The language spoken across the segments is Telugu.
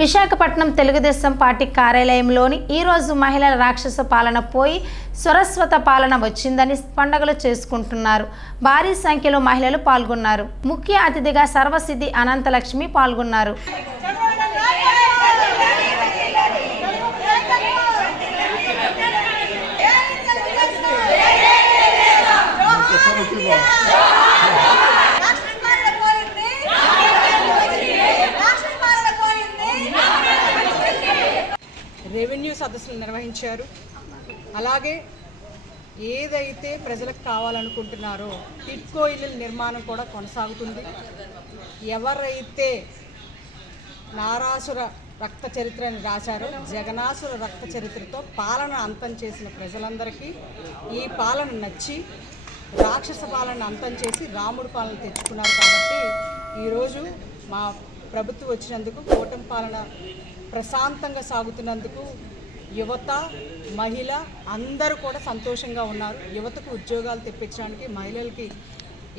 విశాఖపట్నం తెలుగుదేశం పార్టీ కార్యాలయంలోని ఈరోజు మహిళల రాక్షస పాలన పోయి స్వరస్వత పాలన వచ్చిందని పండుగలు చేసుకుంటున్నారు. భారీ సంఖ్యలో మహిళలు పాల్గొన్నారు. ముఖ్య అతిథిగా సర్వసిద్ధి అనంతలక్ష్మి పాల్గొన్నారు. రెవెన్యూ సదస్సులు నిర్వహించారు. అలాగే ఏదైతే ప్రజలకు కావాలనుకుంటున్నారో టిట్కో ఇల్లుల నిర్మాణం కూడా కొనసాగుతుంది. ఎవరైతే నారాసుర రక్త చరిత్రని రాశారో జగనాసుర రక్త చరిత్రతో పాలన అంతం చేసిన ప్రజలందరికీ ఈ పాలన నచ్చి రాక్షస పాలన అంతం చేసి రాముడు పాలన తెచ్చుకున్నారు కాబట్టి ఈరోజు మా ప్రభుత్వం వచ్చినందుకు కూటమి పాలన ప్రశాంతంగా సాగుతున్నందుకు యువత మహిళ అందరూ కూడా సంతోషంగా ఉన్నారు. యువతకు ఉద్యోగాలు తెప్పించడానికి మహిళలకి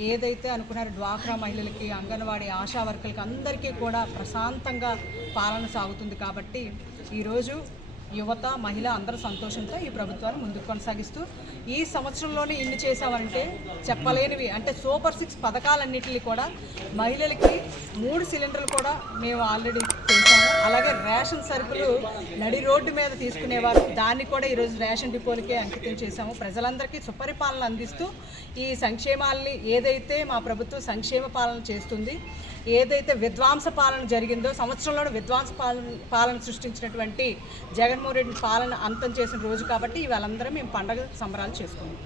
ఏదైతే అనుకున్నారో డ్వాక్రా మహిళలకి అంగన్వాడీ ఆశా వర్కర్లకి అందరికీ కూడా ప్రశాంతంగా పాలన సాగుతుంది కాబట్టి ఈరోజు యువత మహిళ అందరూ సంతోషంతో ఈ ప్రభుత్వాన్ని ముందుకు కొనసాగిస్తూ ఈ సంవత్సరంలోనే ఇన్ని చేశామంటే చెప్పలేనివి. అంటే సూపర్ సిక్స్ పథకాలన్నింటినీ కూడా మహిళలకి మూడు సిలిండర్లు కూడా మేము ఆల్రెడీ అలాగే రేషన్ సరుకులు నడి రోడ్డు మీద తీసుకునేవారు. దాన్ని కూడా ఈరోజు రేషన్ డిపోలకే అంకితం చేశాము. ప్రజలందరికీ సుపరిపాలన అందిస్తూ ఈ సంక్షేమాల్ని ఏదైతే మా ప్రభుత్వం సంక్షేమ పాలన చేస్తుంది ఏదైతే విధ్వంస పాలన జరిగిందో సంవత్సరంలోనే విధ్వంస పాలన పాలన సృష్టించినటువంటి జగన్మోహన్ రెడ్డి పాలన అంతం చేసిన రోజు కాబట్టి వాళ్ళందరం మేము పండగ సంబరాలు చేసుకున్నాం.